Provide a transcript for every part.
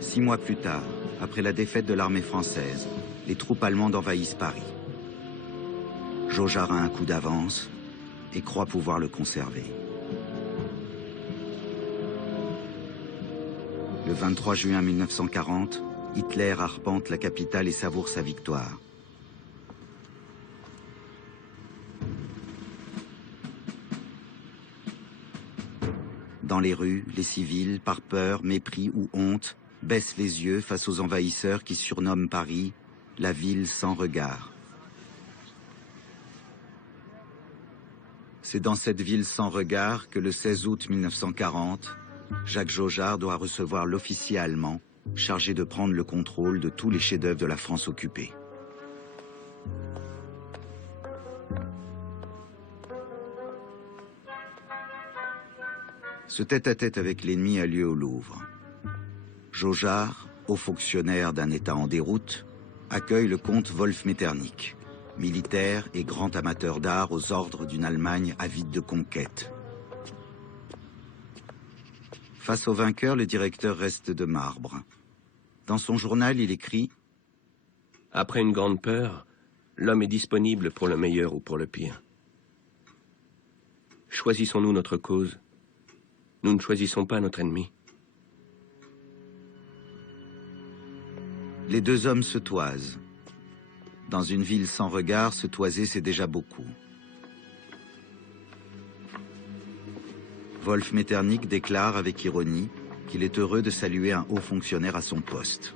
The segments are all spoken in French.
6 mois plus tard, après la défaite de l'armée française, les troupes allemandes envahissent Paris. Jaugeard a un coup d'avance et croit pouvoir le conserver. Le 23 juin 1940, Hitler arpente la capitale et savoure sa victoire. Dans les rues, les civils, par peur, mépris ou honte, baissent les yeux face aux envahisseurs qui surnomment Paris la ville sans regard. C'est dans cette ville sans regard que le 16 août 1940, Jacques Jaugeard doit recevoir l'officier allemand chargé de prendre le contrôle de tous les chefs-d'œuvre de la France occupée. Ce tête-à-tête avec l'ennemi a lieu au Louvre. Jaugeard, haut fonctionnaire d'un État en déroute, accueille le comte Wolf Metternich, militaire et grand amateur d'art aux ordres d'une Allemagne avide de conquête. Face au vainqueur, le directeur reste de marbre. Dans son journal, il écrit « Après une grande peur, l'homme est disponible pour le meilleur ou pour le pire. Choisissons-nous notre cause. Nous ne choisissons pas notre ennemi. » Les deux hommes se toisent. Dans une ville sans regard, se toiser, c'est déjà beaucoup. Wolf Metternich déclare avec ironie qu'il est heureux de saluer un haut fonctionnaire à son poste.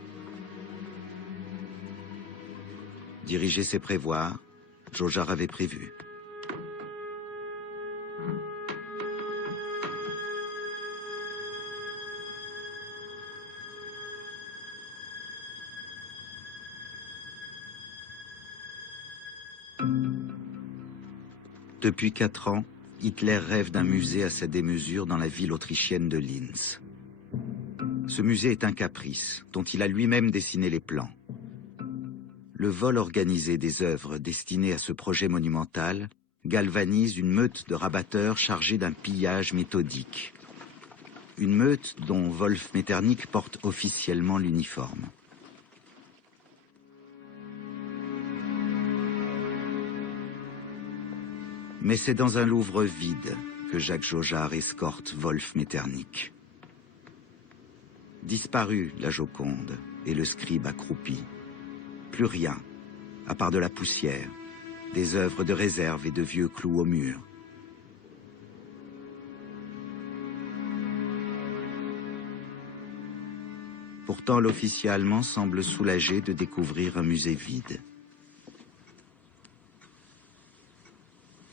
Diriger, c'est prévoir. Jaugeard avait prévu. Depuis 4 ans, Hitler rêve d'un musée à sa démesure dans la ville autrichienne de Linz. Ce musée est un caprice, dont il a lui-même dessiné les plans. Le vol organisé des œuvres destinées à ce projet monumental galvanise une meute de rabatteurs chargés d'un pillage méthodique. Une meute dont Wolf Metternich porte officiellement l'uniforme. Mais c'est dans un Louvre vide que Jacques Jaugeard escorte Wolf Metternich. Disparue la Joconde et le scribe accroupi. Plus rien, à part de la poussière, des œuvres de réserve et de vieux clous au mur. Pourtant, l'officier allemand semble soulagé de découvrir un musée vide.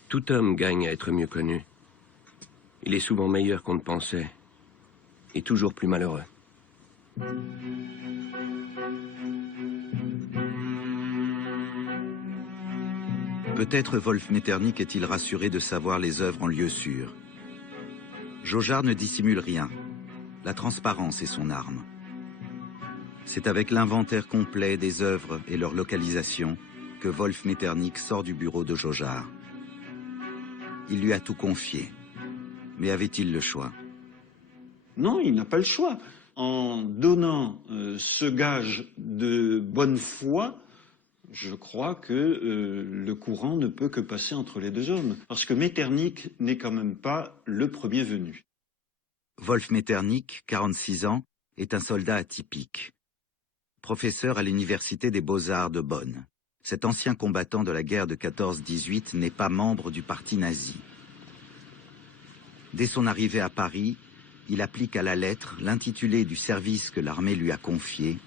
Tout homme gagne à être mieux connu. Il est souvent meilleur qu'on ne pensait, et toujours plus malheureux. Peut-être Wolf Metternich est-il rassuré de savoir les œuvres en lieu sûr. Jaugeard ne dissimule rien. La transparence est son arme. C'est avec l'inventaire complet des œuvres et leur localisation que Wolf Metternich sort du bureau de Jaugeard. Il lui a tout confié. Mais avait-il le choix? Non, il n'a pas le choix. En donnant ce gage de bonne foi, je crois que le courant ne peut que passer entre les deux hommes. Parce que Metternich n'est quand même pas le premier venu. Wolf Metternich, 46 ans, est un soldat atypique. Professeur à l'université des Beaux-Arts de Bonn. Cet ancien combattant de la guerre de 14-18 n'est pas membre du parti nazi. Dès son arrivée à Paris, il applique à la lettre l'intitulé du service que l'armée lui a confié,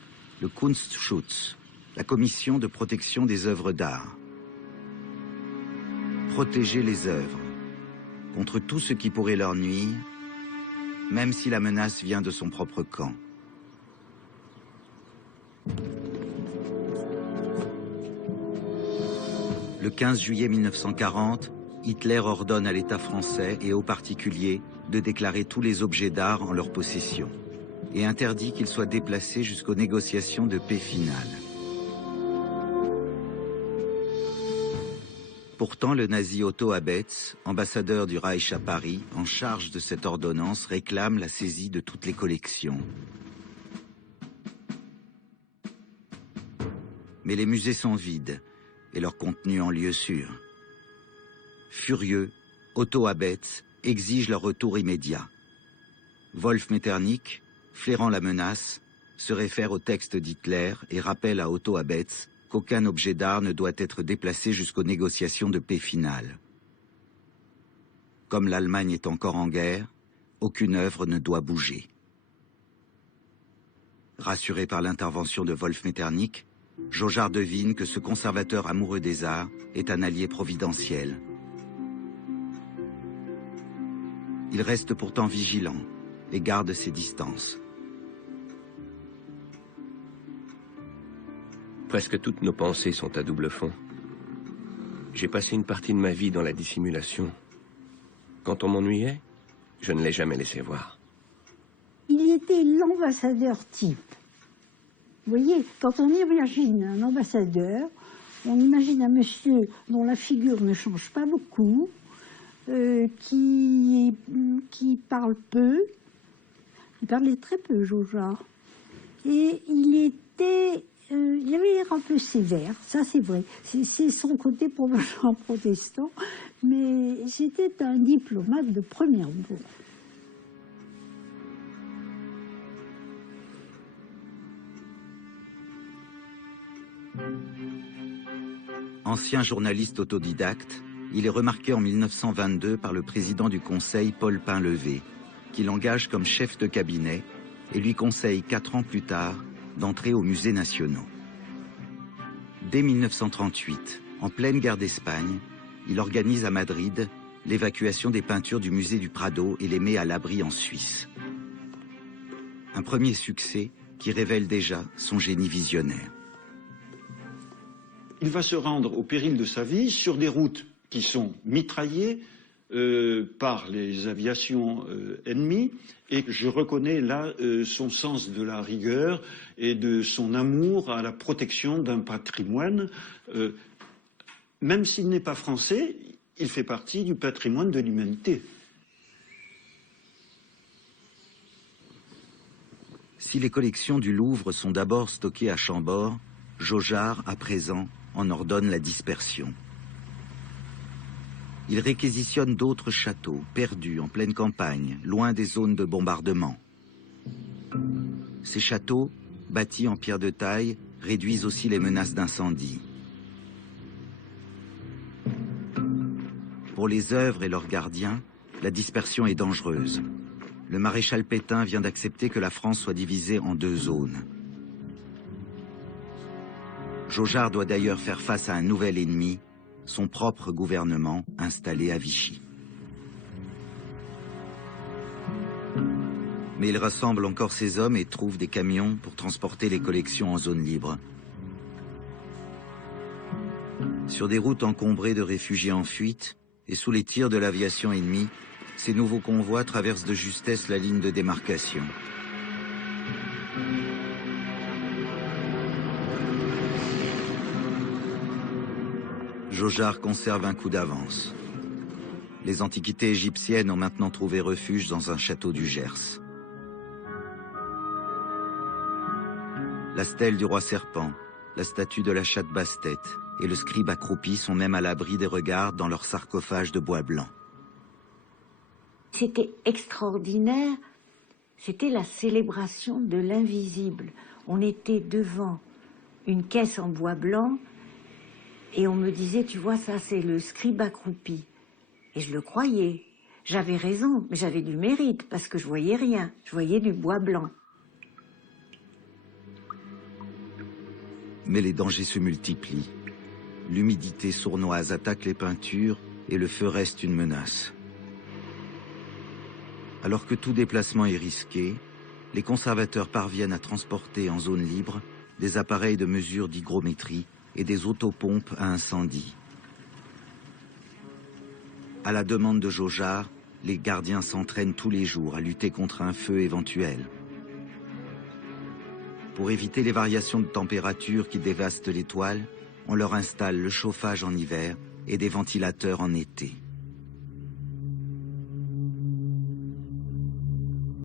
le Kunstschutz, la commission de protection des œuvres d'art. Protéger les œuvres contre tout ce qui pourrait leur nuire, même si la menace vient de son propre camp. Le 15 juillet 1940, Hitler ordonne à l'État français et aux particuliers de déclarer tous les objets d'art en leur possession et interdit qu'ils soient déplacés jusqu'aux négociations de paix finale. Pourtant, le nazi Otto Abetz, ambassadeur du Reich à Paris, en charge de cette ordonnance, réclame la saisie de toutes les collections. Mais les musées sont vides et leur contenu en lieu sûr. Furieux, Otto Abetz exige leur retour immédiat. Wolf Metternich, flairant la menace, se réfère au texte d'Hitler et rappelle à Otto Abetz qu'aucun objet d'art ne doit être déplacé jusqu'aux négociations de paix finales. Comme l'Allemagne est encore en guerre, aucune œuvre ne doit bouger. Rassuré par l'intervention de Wolf Metternich, Jojard devine que ce conservateur amoureux des arts est un allié providentiel. Il reste pourtant vigilant et garde ses distances. Presque toutes nos pensées sont à double fond. J'ai passé une partie de ma vie dans la dissimulation. Quand on m'ennuyait, je ne l'ai jamais laissé voir. Il était l'ambassadeur type. Vous voyez, quand on imagine un ambassadeur, on imagine un monsieur dont la figure ne change pas beaucoup, qui parle peu. Il parlait très peu, Jojard. Et il avait l'air un peu sévère, ça c'est vrai. C'est son côté probablement protestant, mais c'était un diplomate de premier bout. Ancien journaliste autodidacte, il est remarqué en 1922 par le président du Conseil, Paul Painlevé, qui l'engage comme chef de cabinet et lui conseille 4 ans plus tard d'entrer aux musées nationaux. Dès 1938, en pleine guerre d'Espagne, il organise à Madrid l'évacuation des peintures du musée du Prado et les met à l'abri en Suisse. Un premier succès qui révèle déjà son génie visionnaire. Il va se rendre au péril de sa vie sur des routes qui sont mitraillées par les aviations ennemies, et je reconnais là son sens de la rigueur et de son amour à la protection d'un patrimoine. Même s'il n'est pas français, il fait partie du patrimoine de l'humanité. Si les collections du Louvre sont d'abord stockées à Chambord, Jojard, à présent, en ordonne la dispersion. Il réquisitionne d'autres châteaux, perdus en pleine campagne, loin des zones de bombardement. Ces châteaux, bâtis en pierre de taille, réduisent aussi les menaces d'incendie. Pour les œuvres et leurs gardiens, la dispersion est dangereuse. Le maréchal Pétain vient d'accepter que la France soit divisée en 2 zones. Jojard doit d'ailleurs faire face à un nouvel ennemi, son propre gouvernement installé à Vichy. Mais il rassemble encore ses hommes et trouve des camions pour transporter les collections en zone libre. Sur des routes encombrées de réfugiés en fuite et sous les tirs de l'aviation ennemie, ces nouveaux convois traversent de justesse la ligne de démarcation. Jojard conserve un coup d'avance. Les antiquités égyptiennes ont maintenant trouvé refuge dans un château du Gers. La stèle du roi serpent, la statue de la chatte basse-tête et le scribe accroupi sont même à l'abri des regards dans leur sarcophage de bois blanc. C'était extraordinaire, c'était la célébration de l'invisible. On était devant une caisse en bois blanc et on me disait, tu vois, ça c'est le scribe accroupi. Et je le croyais. J'avais raison, mais j'avais du mérite parce que je voyais rien. Je voyais du bois blanc. Mais les dangers se multiplient. L'humidité sournoise attaque les peintures et le feu reste une menace. Alors que tout déplacement est risqué, les conservateurs parviennent à transporter en zone libre des appareils de mesure d'hygrométrie et des autopompes à incendie. À la demande de Jojard, les gardiens s'entraînent tous les jours à lutter contre un feu éventuel. Pour éviter les variations de température qui dévastent les toiles, on leur installe le chauffage en hiver et des ventilateurs en été.